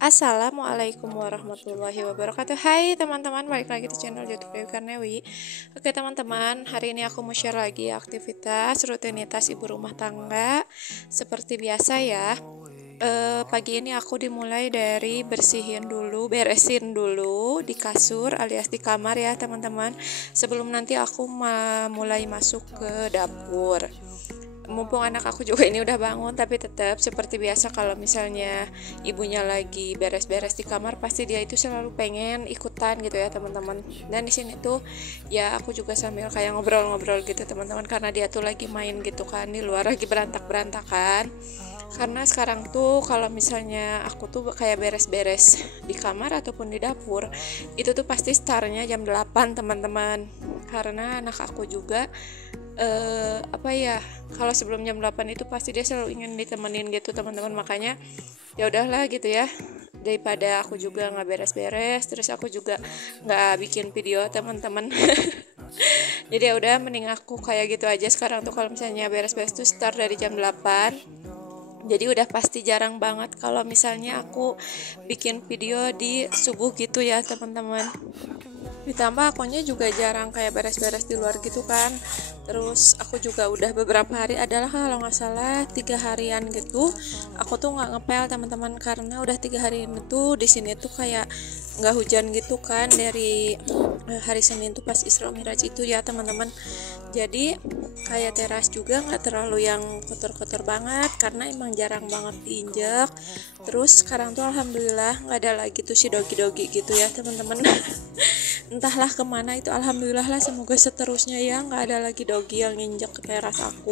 Assalamualaikum warahmatullahi wabarakatuh. Hai teman-teman, balik lagi di channel YouTube Dewi Karnewi. Oke teman-teman, hari ini aku mau share lagi aktivitas rutinitas ibu rumah tangga. Seperti biasa ya, pagi ini aku dimulai dari beresin dulu di kasur alias di kamar ya teman-teman. Sebelum nanti aku mulai masuk ke dapur. Mumpung anak aku juga ini udah bangun, tapi tetap seperti biasa kalau misalnya ibunya lagi beres-beres di kamar, pasti dia itu selalu pengen ikutan gitu ya teman-teman. Dan di sini tuh ya aku juga sambil kayak ngobrol-ngobrol gitu teman-teman, karena dia tuh lagi main gitu kan, di luar lagi berantak-berantakan. Karena sekarang tuh kalau misalnya aku tuh kayak beres-beres di kamar ataupun di dapur, itu tuh pasti startnya jam 8 teman-teman. Karena anak aku juga kalau sebelum jam 8 itu pasti dia selalu ingin ditemenin gitu teman-teman. Makanya ya udahlah gitu ya, daripada aku juga nggak beres-beres, terus aku juga nggak bikin video teman-teman. Jadi ya udah, mending aku kayak gitu aja sekarang tuh. Kalau misalnya beres-beres tuh start dari jam 8. Jadi udah pasti jarang banget kalau misalnya aku bikin video di subuh gitu ya teman-teman. Ditambah akunya juga jarang kayak beres-beres di luar gitu kan. Terus aku juga udah beberapa hari, adalah kalau nggak salah 3 harian gitu, aku tuh nggak ngepel teman-teman, karena udah 3 hari itu di sini tuh kayak nggak hujan gitu kan dari hari Senin tuh pas Isra Miraj itu ya teman-teman. Jadi kayak teras juga nggak terlalu yang kotor-kotor banget, karena emang jarang banget diinjak. Terus sekarang tuh alhamdulillah nggak ada lagi tuh si dogi-dogi gitu ya teman-teman. Entahlah kemana itu, alhamdulillah lah, semoga seterusnya ya nggak ada lagi dogi yang nginjak ke teras aku.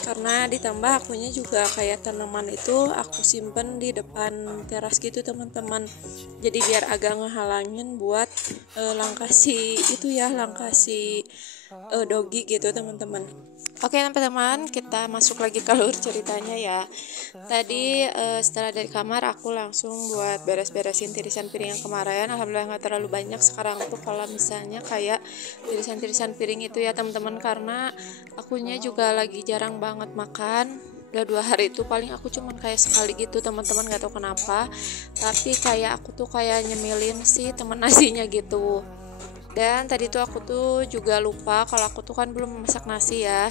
Karena ditambah akunya juga kayak tanaman itu aku simpen di depan teras gitu teman-teman, jadi biar agak ngehalangin buat langkah si dogi gitu teman-teman. Oke teman-teman, kita masuk lagi ke alur ceritanya ya. Tadi setelah dari kamar aku langsung buat beres-beresin tirisan piring yang kemarin. Alhamdulillah nggak terlalu banyak sekarang tuh kalau misalnya kayak tirisan-tirisan piring itu ya teman-teman, karena akunya juga lagi jarang banget makan. Udah 2 hari itu paling aku cuman kayak sekali gitu teman-teman, nggak tahu kenapa. Tapi kayak aku tuh kayak nyemilin sih temen nasinya gitu. Dan tadi tuh aku tuh juga lupa kalau aku tuh kan belum masak nasi ya.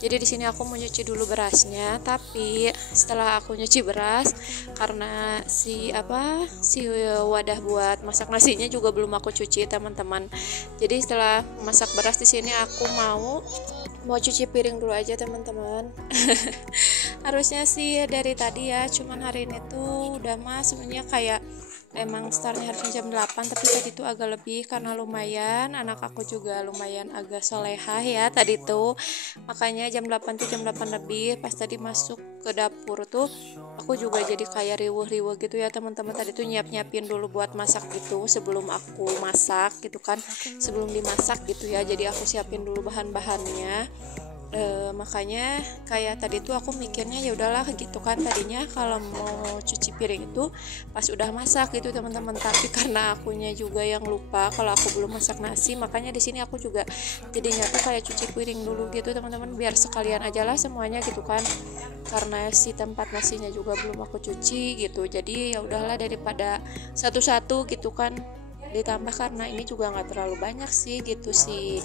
Jadi di sini aku mau nyuci dulu berasnya, tapi setelah aku nyuci beras, karena si wadah buat masak nasinya juga belum aku cuci teman-teman. Jadi setelah masak beras di sini aku mau cuci piring dulu aja teman-teman. Harusnya sih dari tadi ya, cuman hari ini tuh udah sebenarnya kayak emang startnya harusnya jam 8, tapi tadi tuh agak lebih karena lumayan anak aku juga lumayan agak solehah ya tadi tuh. Makanya jam 8 tuh jam 8 lebih pas tadi masuk ke dapur tuh aku juga jadi kayak riweuh-riweuh gitu ya teman-teman. Tadi tuh nyiapin dulu buat masak gitu sebelum aku masak gitu kan, sebelum dimasak gitu ya. Jadi aku siapin dulu bahan-bahannya. Makanya kayak tadi tuh aku mikirnya ya udahlah gitu kan, tadinya kalau mau cuci piring itu pas udah masak gitu teman-teman. Tapi karena akunya juga yang lupa kalau aku belum masak nasi, makanya di sini aku juga jadinya tuh kayak cuci piring dulu gitu teman-teman, biar sekalian aja lah semuanya gitu kan, karena si tempat nasinya juga belum aku cuci gitu. Jadi ya udahlah daripada satu-satu gitu kan. Ditambah karena ini juga nggak terlalu banyak sih gitu si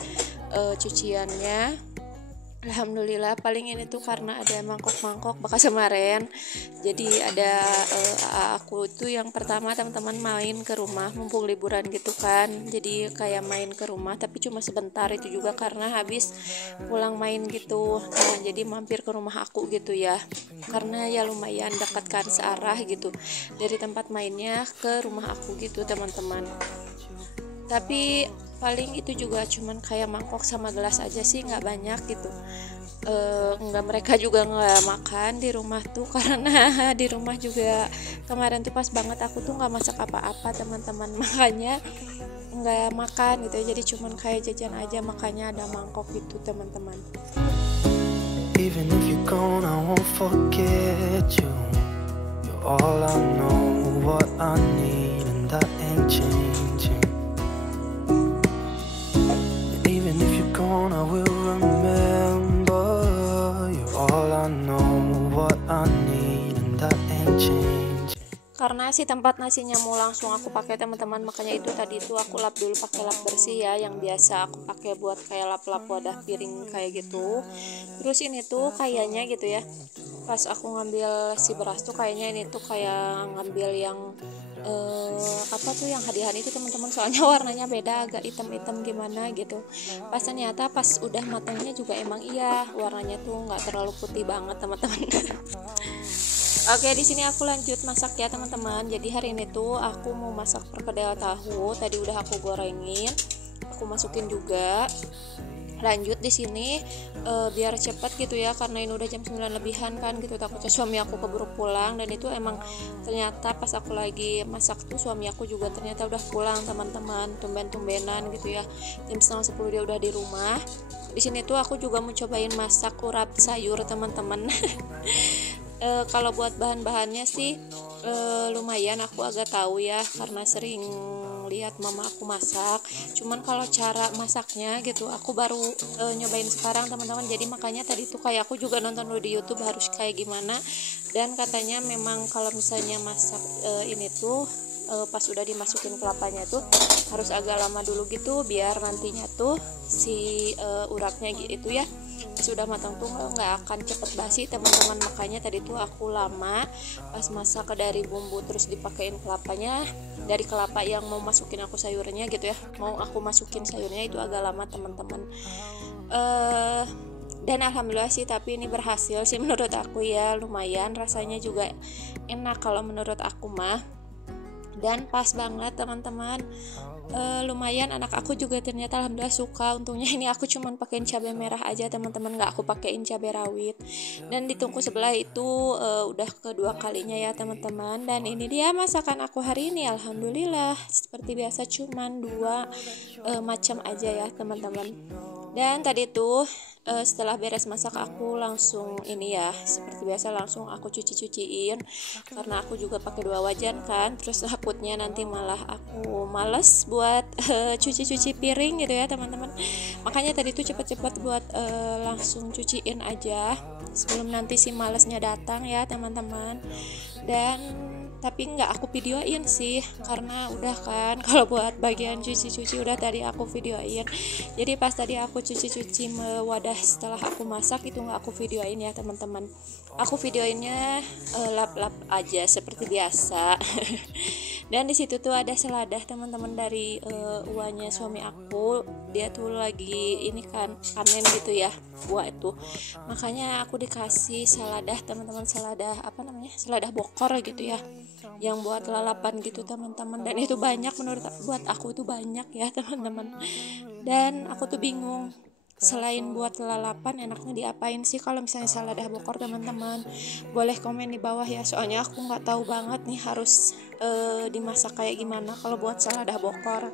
cuciannya. Alhamdulillah paling ini tuh karena ada mangkok-mangkok bekas kemarin. Jadi ada aku tuh yang pertama teman-teman main ke rumah mumpung liburan gitu kan. Jadi kayak main ke rumah tapi cuma sebentar, itu juga karena habis pulang main gitu. Nah, jadi mampir ke rumah aku gitu ya. Karena ya lumayan dekat kan, searah gitu dari tempat mainnya ke rumah aku gitu teman-teman. Tapi paling itu juga cuman kayak mangkok sama gelas aja sih, nggak banyak gitu. Nggak, mereka juga nggak makan di rumah tuh karena di rumah juga kemarin tuh pas banget aku tuh nggak masak apa-apa teman-teman, makanya nggak makan gitu. Jadi cuman kayak jajan aja, makanya ada mangkok gitu teman-teman. Even if you're gone, I won't forget you. You're all I know, what I need, and that ain't changing. Even if you're gone, I will remember. You're all I know, what I need, and that ain't changing. karena si tempat nasinya mau langsung aku pakai teman-teman, makanya itu tadi itu aku lap dulu pakai lap bersih ya, yang biasa aku pakai buat kayak lap-lap wadah piring kayak gitu. Terus ini tuh kayaknya gitu ya, pas aku ngambil si beras tuh kayaknya ini tuh kayak ngambil yang apa tuh yang hadiahan itu teman-teman, soalnya warnanya beda, agak hitam-hitam gimana gitu. Pas ternyata pas udah matangnya juga emang iya warnanya tuh nggak terlalu putih banget teman-teman. Oke, di sini aku lanjut masak ya teman-teman. Jadi hari ini tuh aku mau masak perkedel tahu. Tadi udah aku gorengin, aku masukin juga. Lanjut di sini biar cepat gitu ya, karena ini udah jam 9 lebihan kan gitu, takutnya suami aku keburu pulang. Dan itu emang ternyata pas aku lagi masak tuh suami aku juga ternyata udah pulang teman-teman, tumben-tumbenan gitu ya, jam setengah 10 dia udah di rumah. Di sini tuh aku juga mau cobain masak urap sayur teman-teman. Kalau buat bahan-bahannya sih lumayan aku agak tahu ya, karena sering lihat mama aku masak. Cuman kalau cara masaknya gitu aku baru nyobain sekarang teman-teman. Jadi makanya tadi tuh kayak aku juga nonton dulu di YouTube harus kayak gimana. Dan katanya memang kalau misalnya masak ini tuh pas udah dimasukin kelapanya tuh harus agak lama dulu gitu, biar nantinya tuh si urapnya gitu ya sudah matang tuh nggak akan cepet basi teman-teman. Makanya tadi tuh aku lama pas masak dari bumbu terus dipakein kelapanya, dari kelapa yang mau masukin aku sayurnya gitu ya, mau aku masukin sayurnya itu agak lama teman-teman. Dan alhamdulillah sih, tapi ini berhasil sih menurut aku ya, lumayan rasanya juga enak kalau menurut aku mah, dan pas banget teman-teman. Lumayan anak aku juga ternyata alhamdulillah suka. Untungnya ini aku cuman pakein cabai merah aja teman-teman, nggak aku pakein cabai rawit. Dan di tungku sebelah itu udah kedua kalinya ya teman-teman. Dan ini dia masakan aku hari ini, alhamdulillah seperti biasa cuman dua macam aja ya teman-teman. Dan tadi tuh setelah beres masak aku langsung ini ya, seperti biasa langsung aku cuci-cuciin, karena aku juga pakai 2 wajan kan. Terus takutnya nanti malah aku males buat cuci-cuci piring gitu ya teman-teman. Makanya tadi tuh cepet-cepet buat langsung cuciin aja sebelum nanti si malesnya datang ya teman-teman. Dan tapi nggak aku videoin sih, karena udah kan kalau buat bagian cuci-cuci udah tadi aku videoin. Jadi pas tadi aku cuci-cuci wadah setelah aku masak itu nggak aku videoin ya teman-teman. Aku videoinnya lap-lap aja seperti biasa. Dan di situ tuh ada seladah teman-teman dari uangnya suami aku, dia tuh lagi ini kan panen gitu ya buah itu. Makanya aku dikasih seladah teman-teman, seladah apa namanya, seladah bokor gitu ya, yang buat lalapan gitu teman-teman. Dan itu banyak, menurut buat aku itu banyak ya teman-teman. Dan aku tuh bingung, selain buat lalapan enaknya diapain sih kalau misalnya seladah bokor teman-teman. Boleh komen di bawah ya, soalnya aku nggak tahu banget nih harus dimasak kayak gimana kalau buat seladah bokor.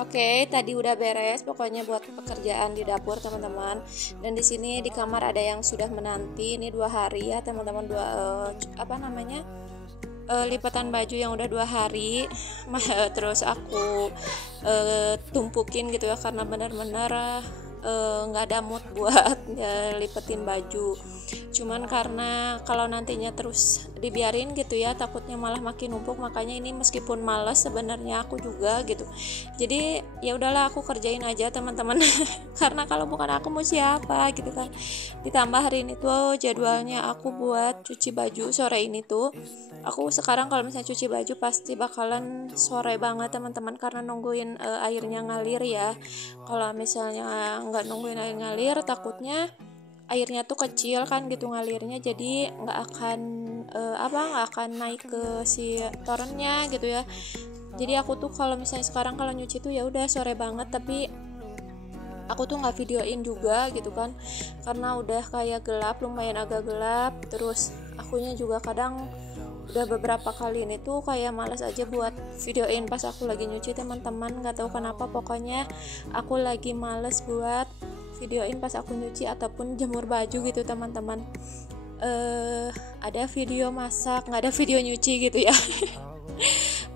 Oke, tadi udah beres pokoknya buat pekerjaan di dapur teman-teman. Dan di sini di kamar ada yang sudah menanti. Ini 2 hari ya teman-teman, lipatan baju yang udah 2 hari. Terus aku tumpukin gitu ya, karena benar-benar nggak ada mood buat lipetin baju. Cuman karena kalau nantinya terus dibiarin gitu ya takutnya malah makin numpuk. Makanya ini meskipun malas sebenarnya aku juga gitu, jadi ya udahlah aku kerjain aja teman-teman. Karena kalau bukan aku mau siapa gitu kan. Ditambah hari ini tuh jadwalnya aku buat cuci baju sore ini tuh. Aku sekarang kalau misalnya cuci baju pasti bakalan sore banget teman-teman, karena nungguin airnya ngalir ya. Kalau misalnya nggak nungguin air ngalir takutnya airnya tuh kecil kan gitu ngalirnya, jadi nggak akan naik ke si torennya gitu ya. Jadi aku tuh kalau misalnya sekarang kalau nyuci tuh ya udah sore banget, tapi aku tuh nggak videoin juga gitu kan, karena udah kayak gelap, lumayan agak gelap. Terus akunya juga kadang udah beberapa kali ini tuh kayak malas aja buat videoin pas aku lagi nyuci teman-teman, nggak tahu kenapa. Pokoknya aku lagi males buat videoin pas aku nyuci ataupun jemur baju gitu teman-teman. Ada video masak, nggak ada video nyuci gitu ya.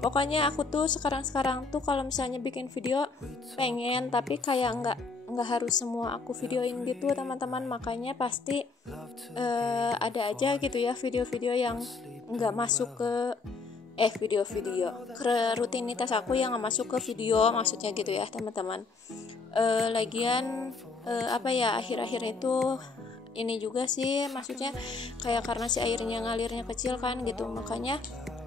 Pokoknya aku tuh sekarang tuh kalau misalnya bikin video pengen, tapi kayak nggak harus semua aku videoin gitu teman-teman. Makanya pasti ada aja gitu ya video-video yang nggak masuk ke video-video ke rutinitas aku yang nggak masuk ke video, maksudnya gitu ya teman-teman. Lagian apa ya, akhir-akhir itu ini juga sih, maksudnya kayak karena si airnya ngalirnya kecil kan gitu, makanya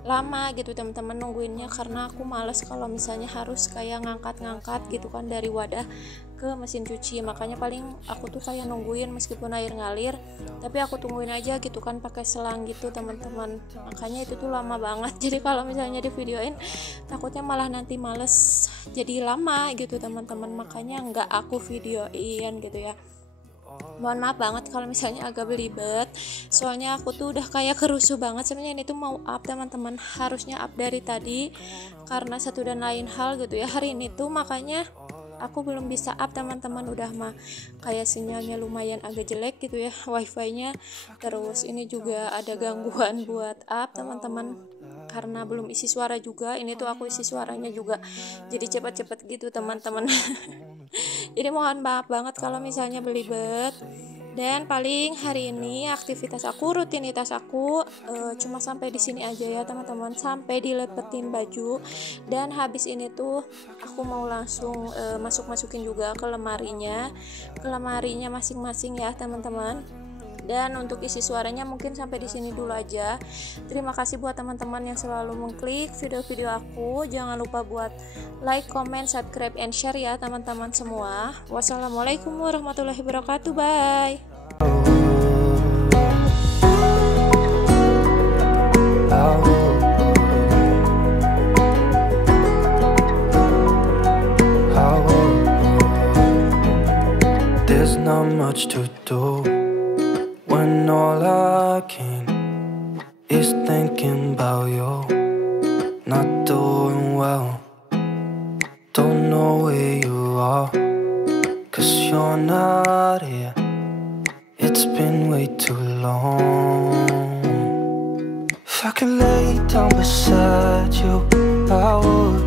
lama gitu teman-teman nungguinnya, karena aku males kalau misalnya harus kayak ngangkat-ngangkat gitu kan dari wadah ke mesin cuci. Makanya paling aku tuh kayak nungguin meskipun air ngalir, tapi aku tungguin aja gitu kan pakai selang gitu teman-teman. Makanya itu tuh lama banget. Jadi kalau misalnya di videoin takutnya malah nanti males jadi lama gitu teman-teman, makanya nggak aku videoin gitu ya. Mohon maaf banget kalau misalnya agak belibet, soalnya aku tuh udah kayak kerusuh banget. Sebenarnya ini tuh mau up teman-teman, harusnya up dari tadi karena satu dan lain hal gitu ya hari ini tuh, makanya aku belum bisa up teman-teman. Udah mah kayak sinyalnya lumayan agak jelek gitu ya wifi-nya, terus ini juga ada gangguan buat up teman-teman karena belum isi suara juga. Ini tuh aku isi suaranya juga jadi cepet-cepet gitu teman-teman. Jadi mohon maaf banget kalau misalnya belibet. Dan paling hari ini aktivitas aku, rutinitas aku cuma sampai di sini aja ya teman-teman, sampai dilepetin baju. Dan habis ini tuh aku mau langsung masukin juga ke lemarinya masing-masing ya teman-teman. Dan untuk isi suaranya mungkin sampai di sini dulu aja. Terima kasih buat teman-teman yang selalu mengklik video-video aku. Jangan lupa buat like, comment, subscribe, and share ya teman-teman semua. Wassalamualaikum warahmatullahi wabarakatuh. Bye. There's not much to do when all I can is thinking about you. Not doing well, don't know where you are, 'cause you're not here. It's been way too long. If I could lay down beside you, I would.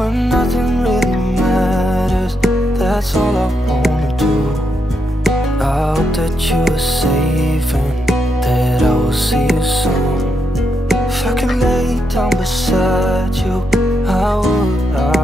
When nothing really matters, that's all I wanna do. I hope that you are safe and that I will see you soon. If I could lay down beside you, I would.